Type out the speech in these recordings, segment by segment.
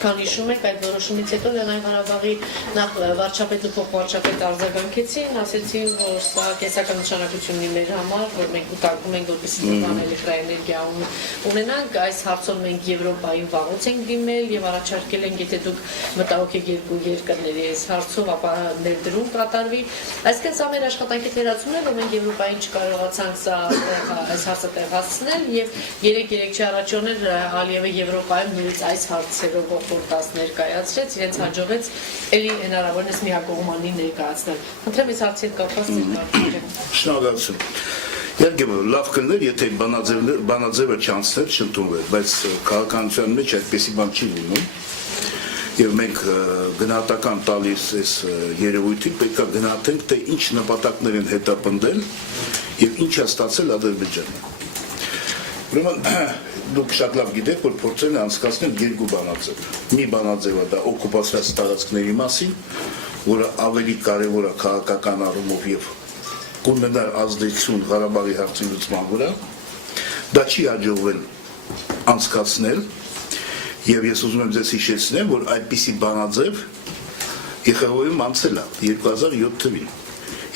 Քան հիշում եք, այդ որոշումից հետո Լեռնային Ղարաբաղի նախ վարչապետն ու փոխվարչապետը արձագանքեցին, ասեցին, որ սա կենսական նշանակություն ունի մեր համար, որ մենք ուտակում ենք, որպեսզի նման էլեկտրաէներգիա ունենանք, այս հարցով մենք Եվրոպային վաղուց ենք դիմել եւ առաջարկել ենք, եթե դուք մտահոգ եք երկու երկրների այս հարցով, ապա ներդրում կատարվի։ Այսինքն սա մեր աշխատանքի թերացումն է, որ մենք Եվրոպային չկարողացանք սա այս հարցը տեղացնել եւ 3 առաջոներ Ալիևը Եվրոպայում նույնիսկ այս հարցերով որտաս ներկայացրեց, իրենց հաջողեց էլի հնարավորինս միակողմանի ներկայացնել։ Խնդրեմ այս հարցին կապված Շնորհակալություն։ Երգեմ լավ կներ, եթե բանաձևը չանցներ, չընդունվեր, բայց քաղաքականության մեջ այդպեսի բան չի լինում։ Եվ մենք գնահատական տալիս այս երևույթին պետք է գնահատենք, թե ինչ նպատակներ են հետապնդել եւ ինչ է ստացել Ադրբեջանը։ Ուրեմն դուք շատ լավ գիտեք, որ փորձել են անցկացնել երկու բանաձև։ Մի բանաձևը դա օկուպացված տարածքների մասին, որը ավելի կարևոր է քաղաքական առումով եւ կունենար ազդեցություն Ղարաբաղի հարցի լուծման վրա։ Դա չի հաջողվել անցկացնել եւ ես ուզում եմ ձեզ հիշեցնել, որ այդպիսի բանաձև ԵԽՕ-ում անցել է 2007 թվականին։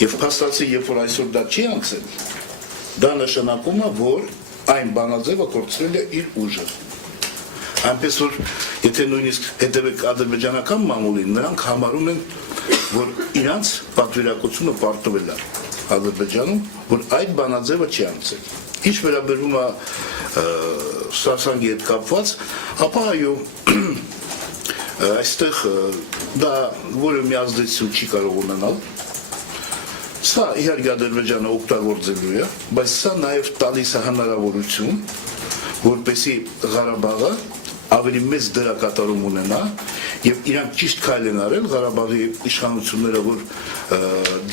Եվ փաստացի, երբ որ այսօր դա չի անցել, դա նշանակում է, որ այն բանաձևը կորցրել է իր ուժը։ Այնպես որ եթե նույնիսկ հետևեք ադրբեջանական մամուլին, նրանք համարում են, որ իրանց պատվիրակությունը պարտվել է Ադրբեջանում, որ այդ բանաձևը չի անցել։ Ինչ վերաբերում է Սարսանգի հետ կապված, ապա այո, այստեղ դա որևէ մի ազդեցություն չի կարող ունենալ։ Սա իհարկե Ադրբեջանը օգտագործելու է, բայց սա նաև տալիս է հնարավորություն, որպեսզի Ղարաբաղը ավելի մեծ դերակատարում ունենա եւ իրանք ճիշտ քայլ են արել Ղարաբաղի իշխանությունները, որ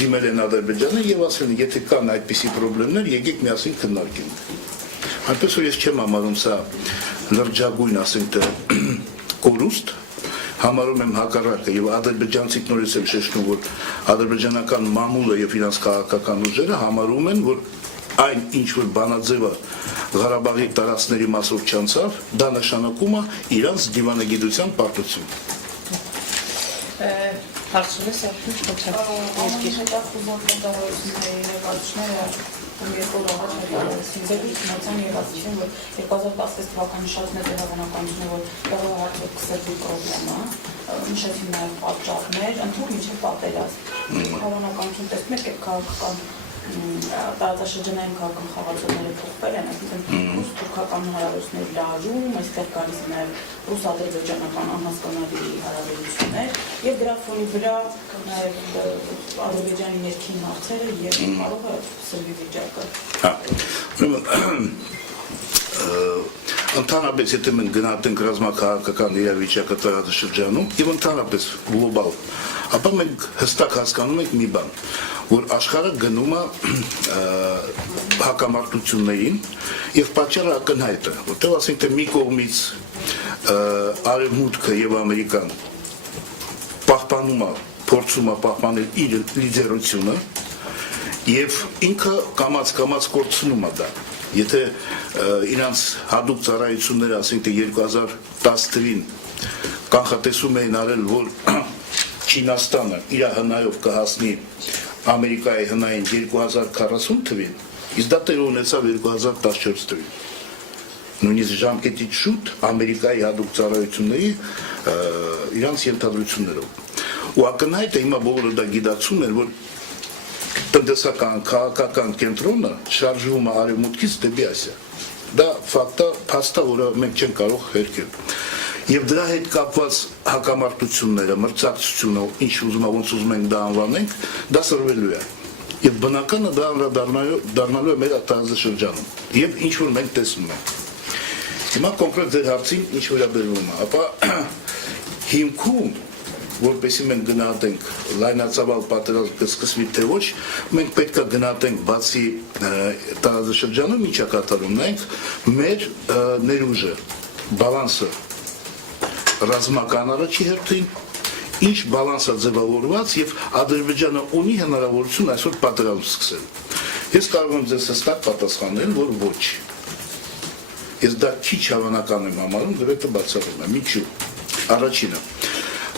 դիմել են Ադրբեջանը եւ ասել են, եթե կան այդպիսի խնդիրներ, եկեք միասին քննարկենք։ Այնպես որ ես չեմ համարում սա լրջագույն, ասենք կորուստ, համարում եմ հակառակը եւ ադրբեջանցիք նորից եմ շեշտում, որ ադրբեջանական մամուլը եւ իրանց քաղաքական ուժերը համարում են, որ այն ինչ որ բանաձևը Ղարաբաղի տարածքների մասով չանցավ, դա նշանակում է իրանց դիվանագիտության պարտություն։ Հարցում ես արդեն նշեցին նաև պատճառներ, ընդհանուր մինչև պատերազմ։ Հավանականություն տեսնում եք, քաղաքական տարածաշրջանային քաղաքական խաղացողները փոխվել են, այսինքն ռուս-թուրքական հարաբերությունների լարում, այստեղ գալիս է նաև ռուս-ադրբեջանական անհասկանալի հարաբերություններ, եւ դրա ֆոնի վրա նաև Ադրբեջանի ներքին հարցերը եւ կարող է սրվի վիճակը։ Ընդհանրապես, եթե մենք գնահատենք ռազմաքաղաքական իրավիճակը տարածաշրջանում եւ ընդհանրապես գլոբալ, ապա մենք հստակ հասկանում ենք մի բան, որ աշխարհը գնում է հակամարտություններին եւ պատճառը ակնհայտ է, որտեղ ասենք թե մի կողմից Արևմուտքը եւ Ամերիկան պահպանում է, փորձում է պահպանել իր լիդերությունը եւ ինքը կամաց կորցնում է դա։ Եթե իրանց հատուկ ծառայությունները, ասենք թե 2010 թվականին կանխատեսում էին արել, որ Չինաստանը իր հնայով կհասնի Ամերիկայի հնային 2040 թվականին, իսկ դա տեղի ունեցավ 2014 թվականին։ Նույնիսկ ժամկետից շուտ Ամերիկայի հատուկ ծառայությունների իրանց ենթադրություններով։ Ու ակնհայտ է, հիմա բոլորը դա գիտակցում են, որ տնտեսական, քաղաքական կենտրոնը շարժվում է արևմուտքից դեպի Ասիա։ Դա ֆակտ է, փաստ է, որը մենք չենք կարող հերքել։ Եվ դրա հետ կապված հակամարտությունները, մրցակցությունը, ինչ ուզում է, ոնց ուզում ենք դա անվանենք, դա սրվելու է։ Եվ բնականը դա դառնալու է մեր տարածաշրջանում։ Եվ ինչ որ մենք տեսնում ենք։ Հիմա կոնկրետ ձեր հարցին ինչ վերաբերվում է, ապա հիմքում որպեսզի մենք գնահատենք լայնածավալ պատերազմ կսկսվի թե ոչ, մենք պետք է գնահատենք բացի տարածաշրջանում ինչ է կատարում, նայենք մեր ներուժը, բալանսը ռազմական առաջի հերթին, ինչ բալանս է ձևավորված եւ Ադրբեջանը ունի հնարավորություն այսօր պատերազմ սկսել։ Ես կարող եմ ձեզ հստակ պատասխանել, որ ոչ։ Ես դա չի հավանական եմ համարում, դրեկտը բացառում եմ, ինչու։ Առաջինը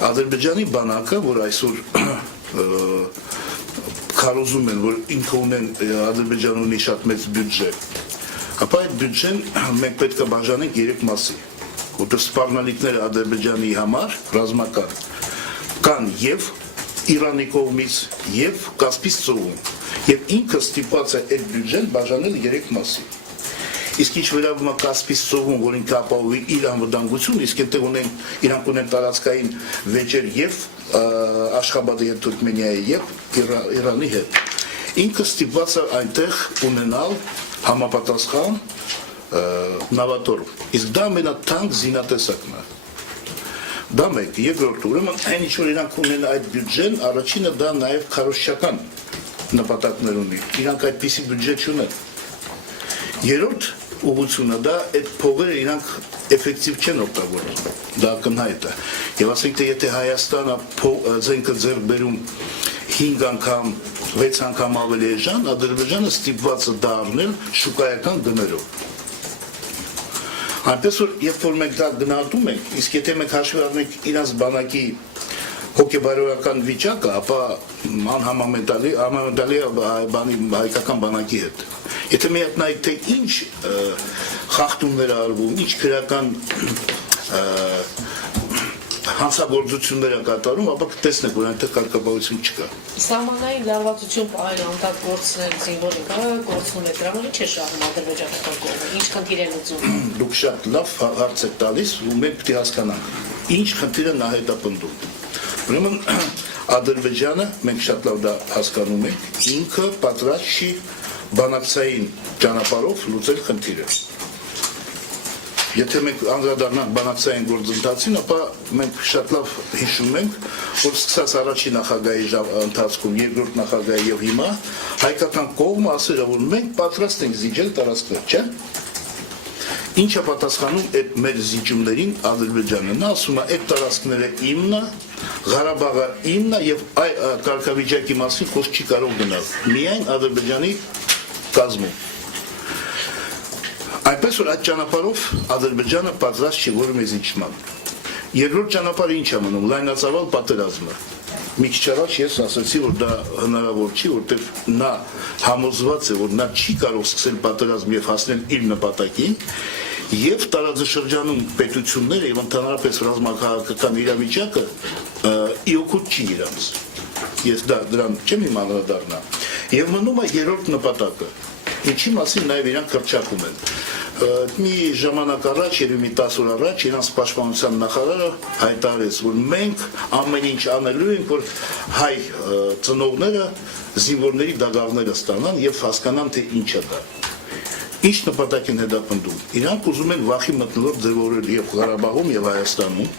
Ադրբեջանի բանակը, որ այսօր քարոզում են, որ ինքը ունեն Ադրբեջանը ունի շատ մեծ բյուջե, ապա այդ բյուջեն մենք պետք է բաժանենք 3 մասի, որտեղ սպառնալիքները Ադրբեջանի համար ռազմական կան եւ Իրանի կողմից եւ Կասպից ծովում, եւ ինքը ստիպված է այդ բյուջեն բաժանել 3 մասի։ Իսկ ինչ վերաբերում է Կասպից ծովում, որ ինքը ապահովի իր անվտանգությունը, իսկ այնտեղ իրանք ունեն տարածքային վեճեր եւ Աշխաբադի հետ Թուրքմենիայի եւ Իրանի հետ։ Ինքը ստիպված է այնտեղ ունենալ համապատասխան նավատորմ։ Իսկ դա ամենաթանկ զինատեսակն է։ Դա մեկ, երկրորդ ուրեմն այն ինչ որ իրանք ունեն այդ բյուջեն, առաջինը դա նաեւ քարոզչական նպատակներ ունի։ Իրանք այդպիսի բյուջե չունեն։ Երրորդ ուղղությունը դա այդ փողերը իրանք էֆեկտիվ չեն օգտագործում։ Դա ակնհայտ է։ Եվ ասենք թե եթե Հայաստանը ձենքը ձեռք բերում 5 անգամ, 6 անգամ ավելի էժան, Ադրբեջանը ստիպված է դա առնել շուկայական գներով։ Այնպես որ երբ որ մենք դա գնահատում ենք, իսկ եթե մենք հաշվի առնենք իրանց բանակի հոգեբարոյական վիճակը, ապա անհամեմատելի հայկական բանակի հետ։ Եթե մի հատ նայեք, թե ինչ խախտումներ արվում, ինչ քրական հանցագործություններ են կատարում, ապա կտեսնեք, որ այնտեղ կարգապահություն չկա։ Սահմանային լարվածություն պահել անդակ գործնել զինվորի կա, գործում է դրա համար ինչ է շահում ադրբեջանական կողմը, ինչ խնդիր են ուզում։ Դուք շատ լավ հարց եք տալիս, ու մենք պետք է հասկանանք, ինչ խնդիրը նա հետապնդում։ Ուրեմն Ադրբեջանը, մենք շատ լավ դա հասկանում ենք, ինքը պատրաստ չի բանակցային ճանապարհով լուծել խնդիրը։ Եթե մենք անդրադառնանք բանակցային գործընթացին, ապա մենք շատ լավ հիշում ենք, որ սկսած առաջին նախագահի ընթացքում, երկրորդ նախագահի եւ հիմա հայկական կողմը ասել է, որ մենք պատրաստ ենք զիջել տարածքներ, չէ՞։ Ինչ է պատասխանում այդ մեր զիջումներին Ադրբեջանը։ Նա ասում է, այդ տարածքները իմն է, Ղարաբաղը իմն է եւ այ կարգավիճակի մասին խոսք չի կարող գնալ։ Միայն Ադրբեջանի կազմում։ Այնպես որ այդ ճանապարհով Ադրբեջանը պատրաստ չի որևէ զիջման։ Երկրորդ ճանապարհը ինչ է մնում, լայնածավալ պատերազմը։ Մի քիչ առաջ ես ասացի, որ դա հնարավոր չի, որտեղ նա համոզված է, որ նա չի կարող սկսել պատերազմ եւ հասնել իր նպատակին, եւ տարածաշրջանում պետությունները եւ ընդհանրապես ռազմաքաղաքական իրավիճակը իօգուտ չի իրանց։ Ես դրան չեմ անդրադառնա։ Եվ մնում է երրորդ նպատակը, ինչի մասին նաեւ իրանք հռչակում են։ Մի ժամանակ առաջ, երևի մի 10 օր առաջ, իրանց պաշտպանության նախարարը հայտարարեց, որ մենք ամեն ինչ անելու ենք, որ հայ ծնողները զինվորների դագաղները ստանան եւ հասկանան, թե ինչ է դա։ Ինչ նպատակ են հետապնդում։ Իրանք ուզում են վախի մթնոլորտ ձևավորել եւ Ղարաբաղում եւ Հայաստանում,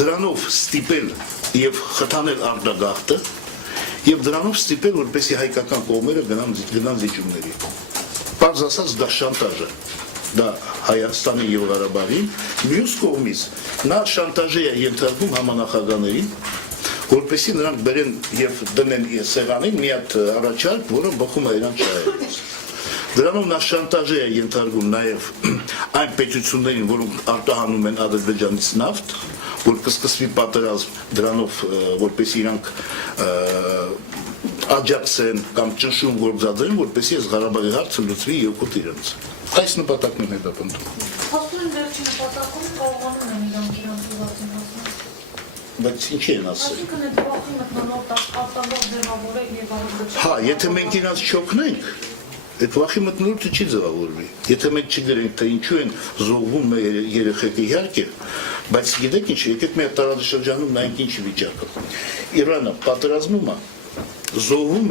դրանով ստիպել եւ խթանել արտագաղթը եւ դրանով ստիպել, որպեսզի հայկական կողմերը գնան զիջումների։ Պարզ ասած, դա շանտաժ է, դա Հայաստանի եւ Ղարաբաղին, մյուս կողմից նա շանտաժի է ենթարկում համանախագահներին, որպեսզի նրանք բերեն եւ դնեն սեղանին մի հատ առաջարկ, որը բխում է իրանք շահերից։ Դրանով նա շանտաժի է ենթարկում նաեւ այն պետություններին, որոնք արտահանում են Ադրբեջանից նավթ, որ կսկսվի պատերազմ դրանով, որպեսզի իրանք աջակցեն կամ ճնշում գործադրեն, որպեսզի այս Ղարաբաղի հարցը լուծվի երկուտ իրենց։ Այս նպատակն են հետապնդում։ Հասնում են վերջին նպատակում կարողանում են իրանք ուղղվածին հասնել։ Բայց ինչ են ասել։ Այսինքն այդ վախի մթնոլորտ արտանող ձևավորել եւ Ադրբեջանը։ Հա, եթե մենք իրանց չօգնենք, այդ վախի մթնոլորտը չի ձևավորվի։ Եթե մենք չգրենք, թե ինչու են զոհվում երեխեքը, իհարկե, բայց գիտեք ինչ, եկեք մի տարածաշրջանում նայենք ինչ վիճակը։ Իրանը պատերազմում է, զոհվում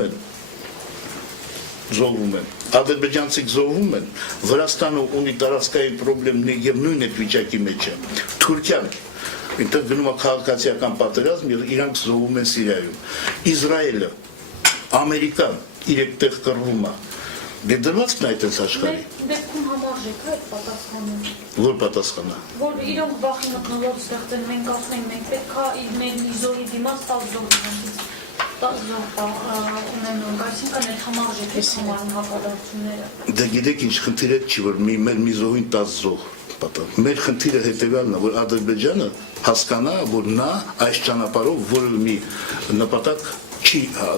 են, ադրբեջանցիք զոհվում են, Վրաստանը ունի տարածքային խնդիրներ եւ նույն այդ վիճակի մեջ է։ Թուրքիան այնտեղ գնում է քաղաքացիական պատերազմ եւ իրանք զոհվում են Սիրիայում։ Իսրայելը, Ամերիկան իրեք տեղ կռվում է։ Դե դրվածքն այդ էս աշխարհի։ Դեպքում համարժեք է այդ պատասխանը։ Որ պատասխանը։ Որ իրենք վախի մթնոլորտ ստեղծեն, մենք ասում ենք, մենք պետք է մեր միզոյի դիմաց 10 զոհվանից 10 զոհ ունենանք, այսինքն այդ համարժեք է համարում հակադարձությունները։ Դե գիտեք ինչ խնդիրը չի, որ մեր միզոյին 10 զոհ։ պատահ։ Մեր խնդիրը հետևյալն է, որ Ադրբեջանը հասկանա, որ նա այս ճանապարհով որևէ մի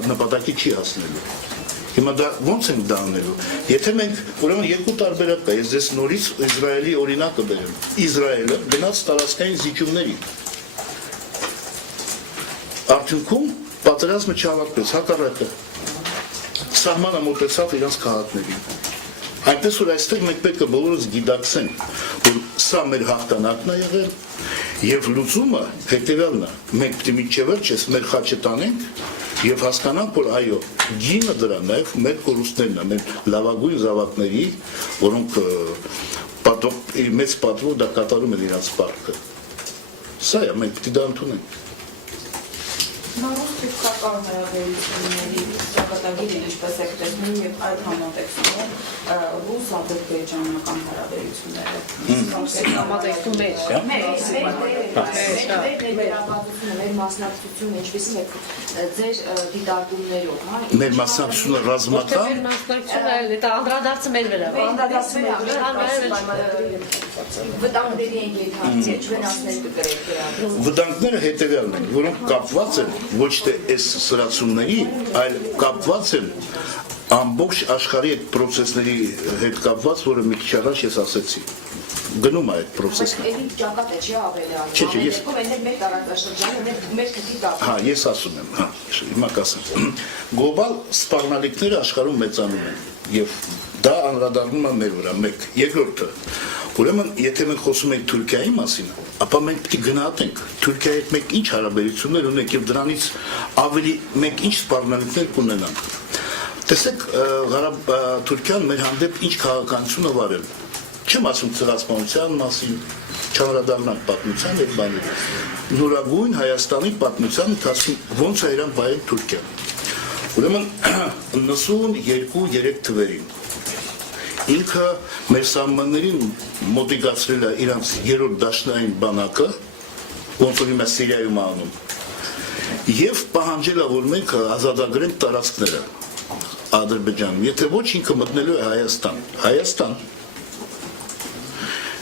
նպատակի չի հասնելու։ Հիմա դա ո՞նց ենք դա անելու։ Եթե մենք ուրեմն երկու տարբերակ կա, ես ձեզ նորից Իսրայելի օրինակը բերեմ։ Իսրայելը գնաց տարածքային զիջումների։ Արդյունքում պատերազմը չավարտվեց, հակառակը սահմանը մոտեցավ իրանց քաղաքներին։ Այնպես որ այստեղ մենք պետք է բոլորս գիտակցենք, որ սա մեր հաղթանակն է եղել եւ լուծումը հետեւյալն է։ Մենք պետք է մինչեւ վերջես մեր խաչը տանենք եւ հասկանանք, որ այո, գինը դրա նաեւ մեր կորուստներն է, մեր լավագույն զավակների, որոնք մեծ պատվով դա կատարում են իրաց պարտքը։ Սա է, մենք պետք է դա ընդունենք։ Ռուս-թուրքական հարաբերությունների ճակատագիրը ինչպես եք տեսնում եւ այդ համատեքստում ռուս-ադրբեջանական հարաբերությունները մեր մասնակցությունը ինչպեսին է ձեր դիտարկումներով, հա։ Մեր մասնակցությունը ռազմական Մեր մասնակցությունը դա անդրադարձը մեր վտանգների են ենթարկել, չվենացնել կգրել։ վտանգները հետևյալն են, որոնք կապված են ոչ թե այս սրացումների, այլ կապված են ամբողջ աշխարհի այդ process-ների հետ կապված, որը մի քիչ առաջ ես ասեցի։ Գնում է այդ process-ը։ Էլի ճակատը չի ավելանում։ Չէ, ես մեր տարածաշրջանը մեր քթի տակ։ Հա, ես ասում եմ, հա, հիմա կասեմ։ Գլոբալ սպառնալիքները աշխարհում մեծանում են եւ դա անդրադառնում է մեր վրա, մեկ։ Երկրորդը, ուրեմն եթե մենք խոսում ենք Թուրքիայի մասին, ապա մենք պետք է գնահատենք Թուրքիայի հետ մենք ինչ հարաբերություններ ունենք եւ դրանից ավելի մենք ինչ սպառնալիքներ կունենանք։ Տեսեք, Թուրքիան մեր հանդեպ ինչ քաղաքականություն է վարել։ Չեմ ասում ցեղասպանության մասին, չանդրադառնանք պատմության եւ բաների։ Նորագույն Հայաստանի պատմության ընթացքում ոնց է իրան բայել Թուրքիան։ Ուրեմն 92-3 թվերին ինքը մեր սահմաններին մոտիկացրել է իրանց երրորդ դաշնային բանակը, ոնց որ հիմա Սիրիայում անում, եւ պահանջել է, որ մենք ազատագրենք տարածքները Ադրբեջանում, եթե ոչ ինքը մտնելու է Հայաստան։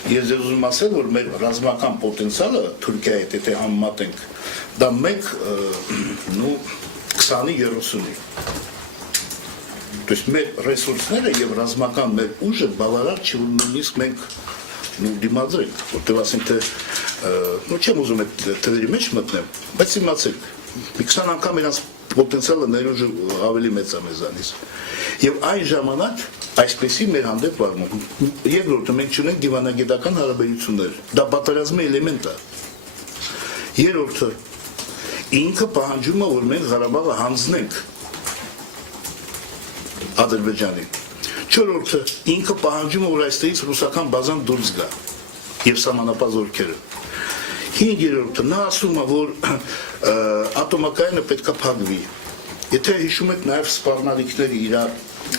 Ես ձեզ ուզում ասել, որ մեր ռազմական պոտենցիալը Թուրքիայի հետ եթե համեմատենք, դա 20-30-ի։ То есть մեր ռեսուրսները եւ ռազմական մեր ուժը բավարար չի, որ նույնիսկ մենք դիմադրենք, որտեղ ասենք թե չեմ ուզում այդ թվերի մեջ մտնեմ, բայց իմացեք, մի 20 անգամ իրանց պոտենցիալը ներուժը ավելի մեծ է մեզանից։ Եվ այն ժամանակ այսպեսի մեր հանդեպ վարվում։ Երկրորդը մենք չունենք դիվանագիտական հարաբերություններ, դա պատերազմի էլեմենտ է։ Երրորդը ինքը պահանջում է, որ մենք Ղարաբաղը հանձնենք Ադրբեջանին։ Չորրորդը ինքը պահանջում է, որ այստեղից ռուսական բազան դուրս գա եւ սահմանապահ զորքերը։ Հինգերորդը նա ասում է, որ ատոմակայանը պետք է փակվի։ Եթե հիշում եք նաեւ սպառնալիքները իր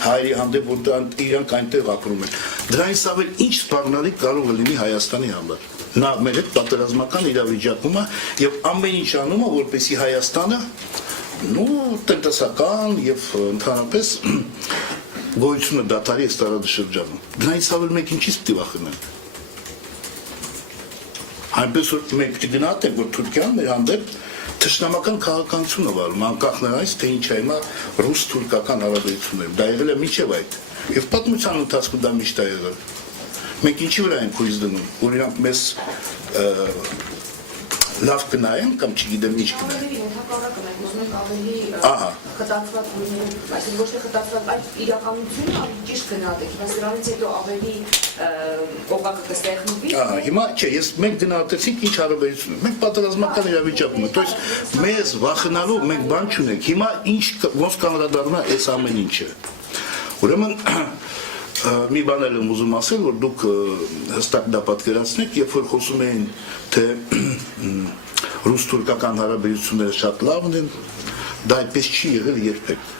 հայերի հանդեպ, որ իրանք այնտեղ ապրում են, դրանից ավել ինչ սպառնալիք կարող է լինի Հայաստանի համար։ Նա մեր հետ պատերազմական իրավիճակում է եւ ամեն ինչ անում է, որպեսզի Հայաստանը տնտեսական եւ ընդհանրապես գոյությունը դատարի այս տարածաշրջանում։ Դրանից ավել մենք ինչից պետք է վախենանք։ Այնպես որ մենք պետք է գնահատենք, որ Թուրքիան մեր հանդեպ թշնամական քաղաքականություն է վարում, անկախ նրանից, թե ինչ է հիմա ռուս-թուրքական հարաբերությունները։ Դա եղել է մինչև այդ։ Եվ պատմության ընթացքում դա միշտ է եղել։ Մենք ինչի վրա ենք հույս դնում, որ իրանք մեզ լավ կնայեն կամ չգիտեմ ինչ կնայեն։ Հակառակը մենք ուզում ենք ավելի Ահա։ խտացված լինել, այսինքն ոչ թե խտացված, այլ իրականությունը ավելի ճիշտ գնահատենք, բայց դրանից հետո ավելի օղակը կստեղնվի։ Ահա, հիմա չէ, մենք գնահատեցինք ինչ հարաբերություն ունենք։ Մենք պատերազմական իրավիճակում ենք, то есть մեզ վախենալու մենք բան չունենք։ Հիմա ինչ ոնց կանրադառնա այս ամեն ինչը։ Ուրեմն մի բան էլ եմ ուզում ասել, որ դուք հստակ դա պատկերացնեք, երբ որ խոսում էին, թե ռուս-թուրքական հարաբերությունները շատ լավն են, դա այդպես չի եղել երբեք։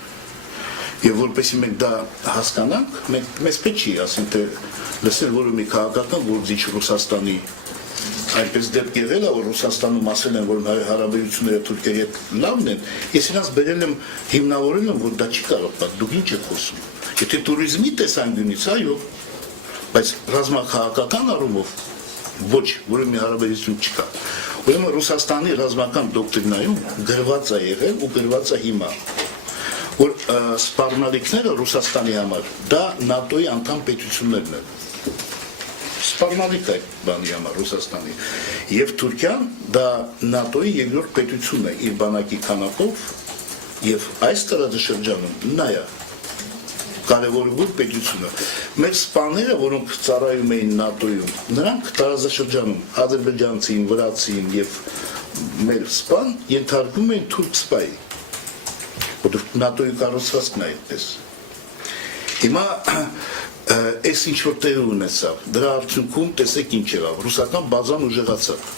Եվ որպեսզի մենք դա հասկանանք, մեզ պետք չի ասենք, թե լսել որը մի քաղաքական գործիչ Ռուսաստանի այնպես դեպք եղել է, որ Ռուսաստանում ասել են, որ հարաբերությունները Թուրքիայի հետ լավն են, ես իրանց բերել եմ, հիմնավորել եմ, որ դա չի կարող պատմել, դուք ինչ եք խոսում։ Եթե տուրիզմի տեսանկյունից, այո, բայց ռազմաքաղաքական առումով ոչ, որը մի հարաբերություն չկա։ Ուրեմն Ռուսաստանի ռազմական դոկտրինայում գրված է եղել ու գրված է հիմա, որ սպառնալիքները Ռուսաստանի համար դա ՆԱՏՕ-ի անդամ պետություններն են։ Սպառնալիք է բանի համար Ռուսաստանի։ Եվ Թուրքիան դա ՆԱՏՕ-ի երկրորդ պետությունն է իր բանակի քանակով եւ այս տարածաշրջանում նա է կարևորագույն պետությունը։ Մեր սպաները, որոնք ծառայում էին ՆԱՏՕ-ում, նրանք տարածաշրջանում ադրբեջանցին, վրացին եւ մեր սպան ենթարկվում են թուրք սպայի։ Որտեղ ՆԱՏՕ-ի կառուցվածքն է այդպես։ Հիմա այս ինչ որ տեղ ունեցավ, դրա արդյունքում տեսեք ինչ եղավ, ռուսական բազան ուժեղացավ։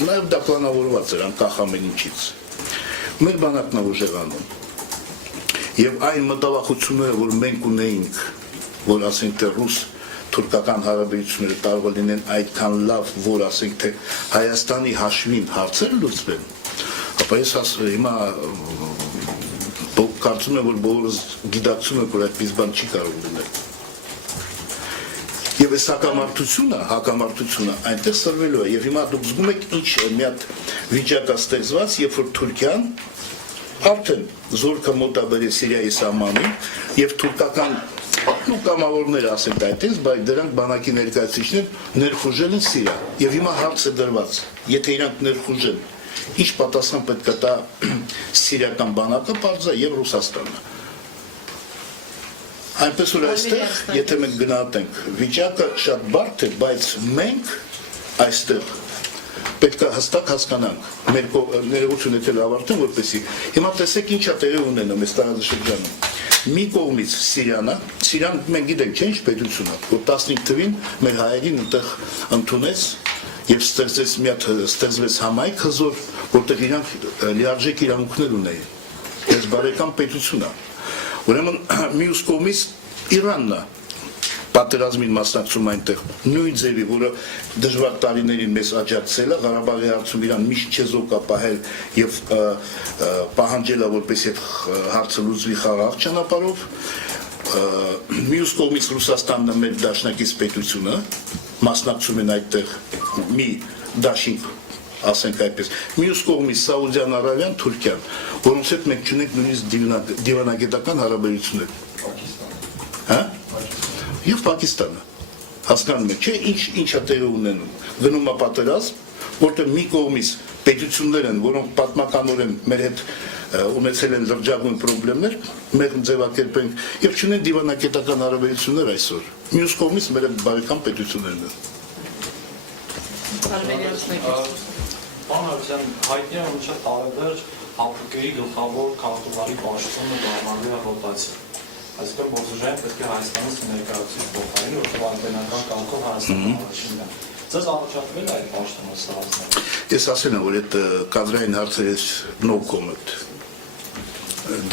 Նաեւ դա պլանավորված էր անկախ ամեն ինչից։ Մեր բանակն է ուժեղանում։ Եվ այն մտավախությունները, որ մենք ունեինք, որ ասենք թե ռուս-թուրքական հարաբերությունները կարող լինեն այդքան լավ, որ ասենք թե Հայաստանի հաշվին հարցեր լուծվեն, ապա ես հիմա կարծում եմ, որ բոլորս գիտակցում եք, որ այդպես բան չի կարող լինել։ Եվ այս հակամարտությունը այնտեղ սրվելու է, եւ հիմա դուք զգում եք ինչ մի հատ վիճակ է ստեղծված, երբ որ Թուրքիան արդեն զորքը մոտաբերել Սիրիայի սահմանին եւ թուրքական կամավորները ասենք այդպես, բայց դրանք բանակի ներկայացուցիչներ ներխուժել են Սիրիա եւ հիմա հարց է դրված, եթե իրանք ներխուժեն, ինչ պատասխան պետք է տա սիրիական բանակը, բարձա եւ Ռուսաստանը։ Այնպես որ այստեղ, եթե մենք գնահատենք, վիճակը շատ բարդ է, բայց մենք այստեղ պետք է հստակ հասկանանք, մեր ներողություն եկել ավարտեն, որպեսզի հիմա տեսեք ինչ է տեղի ունենում այս տարածաշրջանում։ Մի կողմից Սիրիան մենք գիտենք, չէ՞ ինչ պետություն է, որ 15 թվին մեր հայերին այնտեղ ընդունեց եւ ստեղծվեց համայնք հզոր, որտեղ իրանք լիարժեք իրանքներ ունեին։ Այս բարեկամ պետություն է։ Ուրեմն մյուս կողմից Իրանն է պատերազմին մասնակցում այնտեղ նույն ձևի, որը դժվար տարիներին մեզ աջակցել է, Ղարաբաղի հարցում Իրան միշտ չեզոք է պահել եւ պահանջել է, որպեսզի հարցը լուծվի խաղաղ ճանապարհով։ Մյուս կողմից Ռուսաստանն է մեր դաշնակից պետությունը, մասնակցում են այդտեղ մի դաշինք, ասենք այդպես։ Մյուս կողմից Սաուդյան Արաբիան, Թուրքիան, որոնց հետ մենք չունենք նույնիսկ դիվանագիտական հարաբերություններ։ Հա? Եվ Պակիստանը, հասկանում եք, չէ, ինչ է տեղի ունենում, գնում է պատերազմ, որտեղ մի կողմից պետություններ են, որոնք պատմականորեն մեր հետ ունեցել են լրջագույն խնդիրներ, մենք ձևակերպենք եւ չունեն դիվանագիտական հարաբերություններ այսօր։ Մյուս կողմից մեր բարեկամ պետություններն են։ Պարոն Հարությունյան, հայտնի է, որ շատ տարեվեր ՀԱՊԿ-ի գլխավոր քարտուղարի պաշտոնը դառնալու է ռոտացիա։ Այսինքն Բոզոժյան պետք է Հայաստանից ներկայացուցիչ փոխարինի, որտեղ անտենական կարգով Հայաստանը առաջինն է։ Ձեզ առաջարկվել է այդ պաշտոնը ստանալ։ Ես ասել եմ, որ այդ կադրային հարցերը no comment։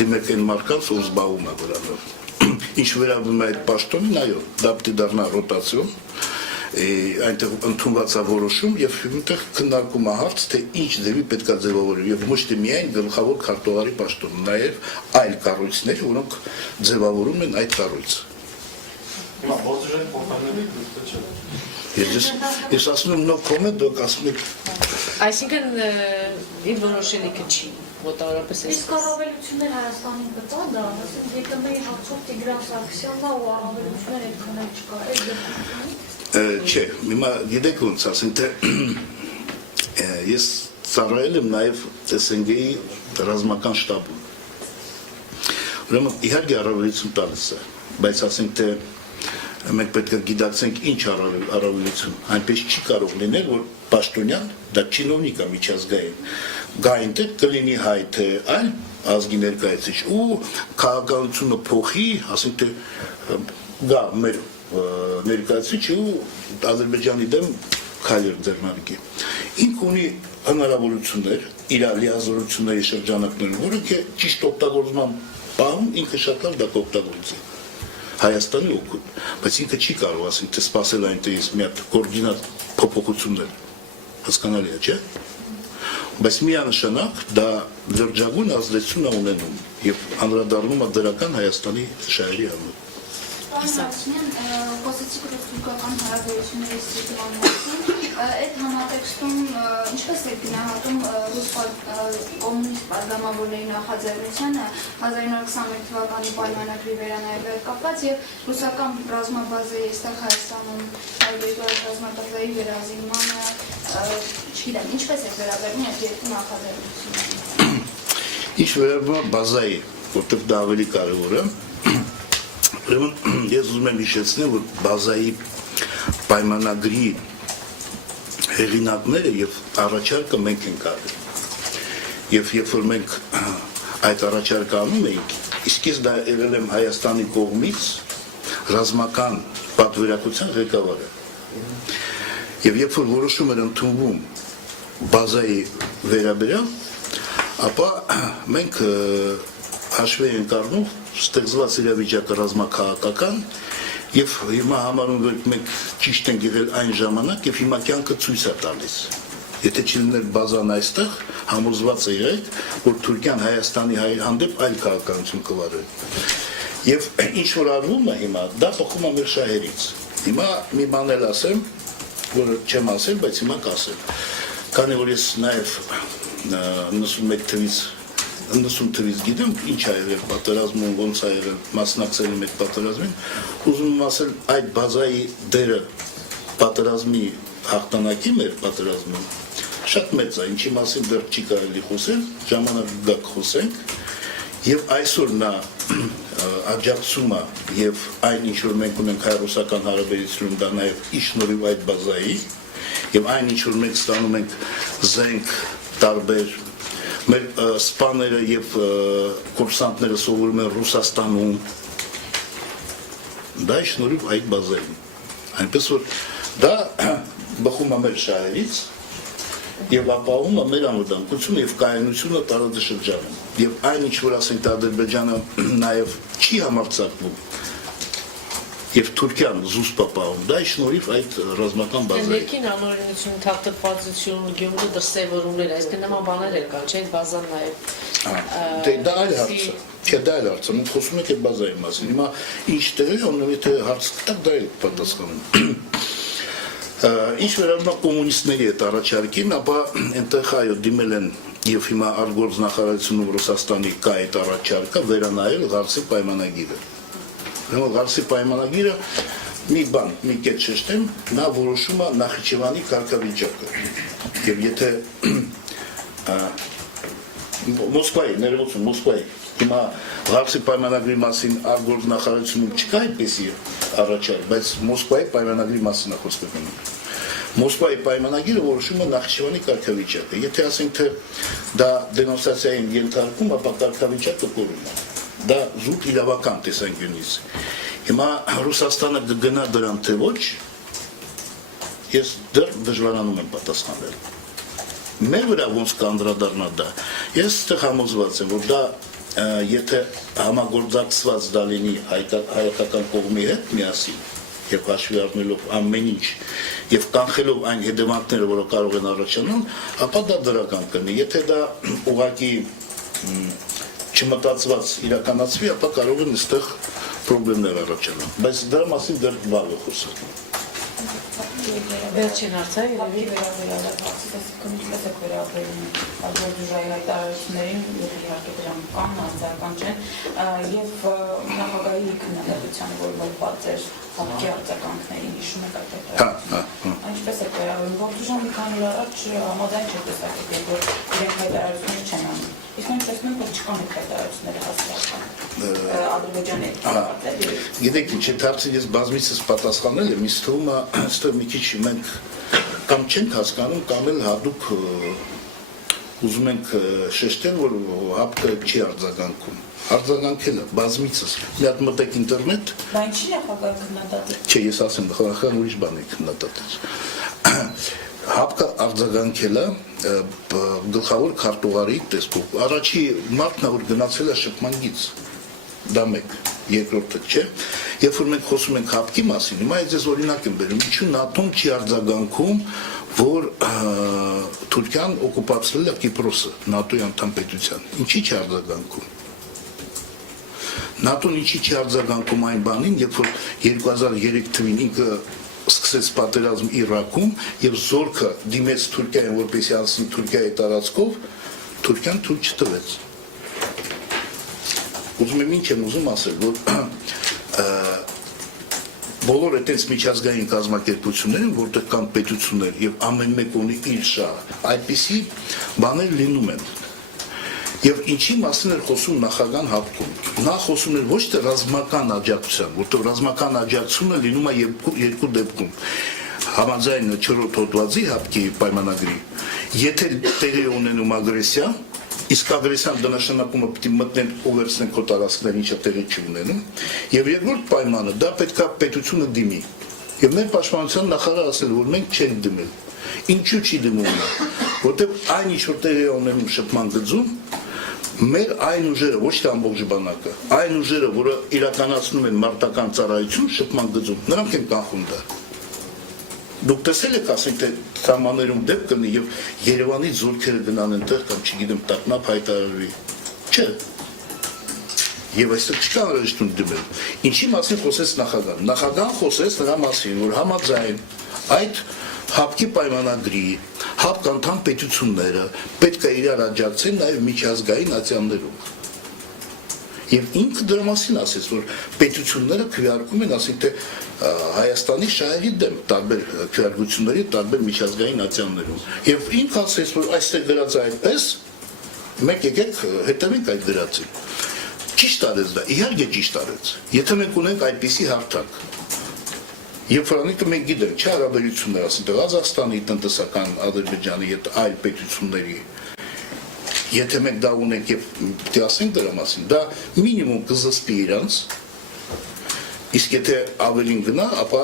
Դիմեք այն մարդկանց, ով զբաղվում է դրանով։ Ինչ վերաբերում է այդ պաշտոնին, այո, դա պետք է դառնա ռոտացիոն, այնտեղ ընդունված է որոշում եւ այնտեղ քննարկում է հարց, թե ինչ ձևի պետք է ձևավորվի եւ ոչ թե միայն գլխավոր քարտուղարի պաշտոնը, նաեւ այլ կառույցներ, որոնք ձևավորում են այդ կառույցը։ Հիմա Բոզոժյան փոխարինելու դեպքը չէ։ Ես ասում եմ no comment, դուք ասում եք։ Այսինքն իր որոշելիքը չի, մոտավորապես էս։ Իսկ առավելություններ Հայաստանին կտա դա, ասենք ԵԿՄ-ի հաղթող Տիգրան Սարգսյանն ու առավելություններ այդքան չկա, այդ դեպքում։ Չէ, հիմա գիտեք ոնց ասենք թե ես ծառայել եմ նաև ՏՍՆԳ-ի ռազմական շտաբում։ Ուրեմն իհարկե առավելություն տալիս է, բայց ասենք թե մենք պետք է գիտակցենք ինչ առավելություն, այնպես չի կարող լինել, որ պաշտոնյան, դա չինովնիկ է միջազգային, գա այնտեղ կլինի հայ թե այլ ազգի ներկայացուցիչ ու քաղաքականությունը փոխի, ասենք թե գա մեր ներկայացուցիչ ու Ադրբեջանի դեմ քայլեր ձեռնարկի։ Ինք ունի հնարավորություններ, իր լիազորությունների շրջանակներում, որոնք ճիշտ օգտագործման բան ինքը շատ լավ դա կօգտագործի։ Հայաստանի օգուտ, բայց ինքը չի կարող ասենք թե սпасել այնտեղից մի հատ կոորդինատ փոփոխություններ։ Հասկանալի է, չէ՞։ Բայց միանշանակ դա լրջագույն ազդեցություն է ունենում եւ անդրադառնում է դրական Հայաստանի շահերի համար։ Պարոն խոսեցիք ռուս-թուրքական հարաբերությունների ստիպման մասին, այդ համատեքստում ինչպես է գնահատում ռուս կոմունիստ պատգամավորների նախաձեռնությանը 1921 թվականի պայմանագրի վերանայվել կապված եւ ռուսական ռազմաբազայի այստեղ Հայաստանում ռազմաբազայի վերազինմանը, չգիտեմ, ինչպես է վերաբերվում այդ երկու նախաձեռնություններին։ Ինչ վերաբերում բազայի, որտեղ դա ավելի կարևոր է, ես ուզում եմ հիշեցնել, որ բազայի պայմանագրի հեղինակները եւ առաջարկը մենք ենք արել։ Եվ երբ որ մենք այդ առաջարկը անում էինք, իսկ ես դա եղել եմ Հայաստանի կողմից ռազմական պատվիրակության ղեկավարը։ Եվ երբ որ որոշում էր ընդունվում բազայի վերաբերյալ, ապա մենք հաշվի ենք առնում ստեղծված իրավիճակը ռազմաքաղաքական եւ հիմա համարում որ մենք ճիշտ ենք եղել այն ժամանակ եւ հիմա կյանքը ցույց է տալիս։ Եթե չլիներ բազան այստեղ, համոզված է եղեք, որ Թուրքիան Հայաստանի հանդեպ այլ քաղաքականություն կվարի։ Եվ ինչ որ արվում է հիմա, դա փոխում է մեր շահերից։ Հիմա մի բան էլ ասեմ, որը չեմ ասել, բայց հիմա կասեմ։ Քանի որ ես նաեւ 90 թվից գիտեմ ինչ է եղել պատերազմում, ոնց է եղել մասնակցել եմ այդ պատերազմին, ուզում եմ ասել այդ բազայի դերը պատերազմի հաղթանակի մեր պատերազմում շատ մեծ է, ինչի մասին դեռ չի կարելի խոսել, ժամանակ գա խոսենք եւ այսօր նա աջակցում է եւ այն ինչ որ մենք ունենք հայ-ռուսական հարաբերությունում դա նաեւ իշնորհիվ այդ բազայի եւ այն ինչ որ մենք ստանում ենք զենք տարբեր մեր սպաները եւ կուրսանտները սովորում են Ռուսաստանում դա շնորհիվ այդ բազային այնպես որ դա բխում է մեր շահերից եւ ապահովում է մեր անվտանգությունը եւ կայունությունը տարածաշրջանում եւ այն ինչ որ ասենք Ադրբեջանը նաեւ չի համարձակվում եւ Թուրքիան զուսպ ապահովում դա շնորհիվ այդ ռազմական բազայի Ներքին անօրինություն, թափտփվածություն, գյուղի դրսևորումներ, այսինքն նման բաներ էլ կան, չէ՞, բազան նաեւ։ Դե դա այլ հարց է։ Չէ, դա այլ հարց է։ Մենք խոսում ենք այդ բազայի մասին։ Հիմա ինչ տեղի ունի, եթե հարց տակ դա էլ պատասխանում։ Ինչ վերաբերում է կոմունիստների այդ առաջարկին, ապա այնտեղ այո դիմել են եւ հիմա արտգործնախարարությունում Ռուսաստանի կա այդ առաջարկը վերանայել Ղարսի պայմանագիրը։ Ղարսի պայմանագիրը մի բան, մի կետ շեշտեմ, նա որոշում է Նախիջևանի կարգավիճակը։ Եվ եթե Մոսկվայի, ներողություն, Մոսկվայի, հիմա Ղարսի պայմանագրի մասին արտգործնախարարությունում չկա այդպիսի առաջարկ, բայց Մոսկվայի պայմանագրի մասին է խոսքը գնում։ Մոսկվայի պայմանագիրը որոշում է Նախիջևանի կարգավիճակը։ Եթե ասենք թե դա դենոնսացիային ենթարկում, ապա կարգավիճակը կորում է։ Դա զուտ իրավական տեսանկյունից։ Հիմա Ռուսաստանը կգնա դրան թե ոչ, ես դեռ դժվարանում եմ պատասխանել։ Մեր վրա ոնց կանդրադառնա դա։ Ես այդտեղ համոզված եմ, որ դա եթե համագործակցված դա լինի հայկական կողմի հետ միասին, եւ հաշվի առնելով ամեն ինչ եւ կանխելով այն հետևանքները, որը կարող են առաջանալ, ապա դա դրական կլինի։ Եթե դա ուղղակի չմտածված իրականացվի, ապա կարող են այստեղ խնդիրներ առաջանալ։ Բայց դրա մասին դեռ բաղ է խոսել։ Վերջին հարցը երևի վերաբերյալ ինչպես է վերաբերում ադրբեջանի հայտարարություններին, եթե իհարկե դրանք կան, անձնական չեն, եւ նախագահի քննադատությանը, որ որված էր հապկի արձագանքներին հիշում եք այդ հայտարարությունը։ Ինչպես է վերաբերում, Բորդուժան մի քանի օր առաջ համաձայն չէ տեսակետել, որ իրենք հայտարարություններ չեն անում։ Իսկ մենք տեսնում ենք, որ չկան այդ հայտարարությունները հասարակական Ադրբեջանի հետ։ Գիտեք ինչ, այդ հարցին ես բազմիցս պատասխանել եմ, ինձ թվում է, այստեղ մի քիչ մենք կամ չենք հասկանում, կամ էլ հատուկ ուզում ենք շեշտել, որ հապկը չի արձագանքում։ Արձագանքել է բազմիցս։ Մի հատ մտեք ինտերնետ։ Դա ինչի նախագահը քննադատել։ Չէ, ես ասեմ, նախագահն ուրիշ բան է քննադատել։ Հապկը արձագանքել է գլխավոր քարտուղարի տեսքով։ Առաջի մարդն է, որ գնացել է շփման գիծ։ Դա մեկ, երկրորդը չէ։ Երբ որ մենք խոսում ենք հապկի մասին, հիմա ես օրինակ եմ բերում, ինչու ՆԱՏՕ-ն չի արձագանքում, որ Թուրքիան օկուպացրել է Կիպրոսը ՆԱՏՕ-ի անդամ պետության։ Ինչի՞ չի արձագանքում։ ՆԱՏՕ-ն ինչի չի արձագանքում այն բանին, երբ որ 2003 թվականին ինքը սկսեց պատերազմ Իրաքում եւ զորքը դիմեց Թուրքիային, որպեսզի անցնի Թուրքիայի տարածքով, Թուրքիան թույլ չտվեց։ Ուզում եմ ինչ եմ ուզում ասել, որ բոլոր այդպես միջազգային կազմակերպություններ են, որտեղ կան պետություններ եւ ամեն մեկ ունի իր շահը, այդպիսի բաներ լինում են։ Եվ ինչի մասին էր խոսում նախագահան հապկում։ Նա խոսում էր ոչ թե ռազմական աջակցության, որտեղ ռազմական աջակցությունը լինում է երկու դեպքում։ Համաձայն 4-րդ հոդվածի հապկի պայմանագրի, եթե տեղի ունենում ագրեսիա, իսկ ագրեսիան դնաշանակումը պետք է մտնեն ու վերցնեն քո տարածքներ, ինչը տեղի չի ունենում, եւ երկրորդ պայմանը դա պետք է պետությունը դիմի։ Եվ մեր պաշտպանության նախարարը ասել, որ մենք չենք դիմել։ Ինչու չի դիմում նա, որտեղ այն ինչ որ տեղի ունենում շփման գծում, մեր այն ուժերը, ոչ թե ամբողջ բանակը, այն ուժերը, որը իրականացնում են մարտական ծառայություն շփման գծում, նրանք են կանխում դա։ Դուք տեսել եք, ասենք, թե սահմաններում դեպք կլինի եւ Երևանի զորքերը գնան այնտեղ կամ չգիտեմ տագնապ հայտարարվի։ Չէ։ Եվ այստեղ չկա անհրաժեշտություն դիմել։ Ինչի մասին խոսեց նախագահան։ Նախագահան խոսեց նրա մասին, որ համաձայն այդ հապկի պայմանագրի, հապկ անդամ պետությունները պետք է իրար աջակցեն նաև միջազգային ատյաններում։ Եվ ինքը դրա մասին ասեց, որ պետությունները քվեարկում են, ասենք թե Հայաստանի շահերի դեմ տարբեր քվեարկությունների, տարբեր միջազգային ատյաններում։ Եվ ինքը ասեց, որ այստեղ գրած է այդպես, մենք եկեք հետևենք այդ գրածին։ Ճիշտ արեց դա, իհարկե ճիշտ արեց։ Եթե մենք ունենք այդպիսի հարթակ, Եվ ֆրանիկը մենք գիտենք, չէ հարաբերություններ, ասենք Ղազախստանի տնտեսական Ադրբեջանի հետ այլ պետությունների, եթե մենք դա ունենք եւ դե ասենք դրա մասին, դա մինիմում կզսպի իրանց, իսկ եթե ավելին գնա, ապա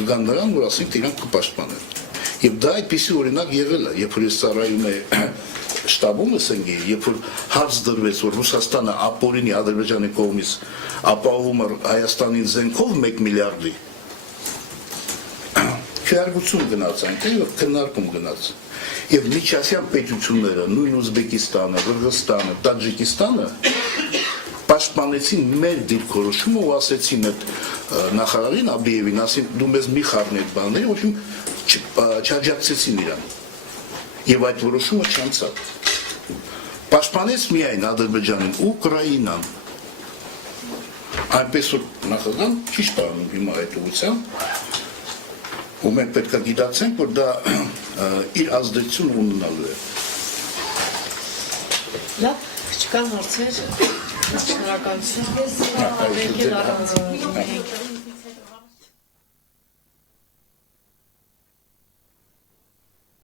կգան նրան, որ ասենք իրանք կպաշտպանեն։ Եվ դա այդպիսի օրինակ եղել է, երբ որ ես ծառայում է շտաբում ասենք, երբ որ հարց դրվեց, որ Ռուսաստանը ապօրինի Ադրբեջանի կողմից ապահովում է Հայաստանին զենքով 1 միլիարդի քվեարկություն գնաց այնտեղ եւ քննարկում գնաց եւ միջազգային պետությունները նույն Ուզբեկիստանը, Qırğızstանը, Տաջիկստանը պաշտպանեցին մեր դիրքորոշումը ու ասեցին այդ նախարարին Աբիևին, ասին դու մեզ մի խառնի այդ բաները, ոչ չաջակցեցին իրան եւ այդ որոշումը չանցավ պաշտպանեց միայն Ադրբեջանին ու Ուկրաինան այնպես որ նախագահան ճիշտ բանում հիմա այդ ուղղությամբ ու մենք պետք է գիտացենք, որ դա իր ազդեցություն ունենալու է։ Լավ, չկան հարցեր, շնորհակալություն։ Ես առանց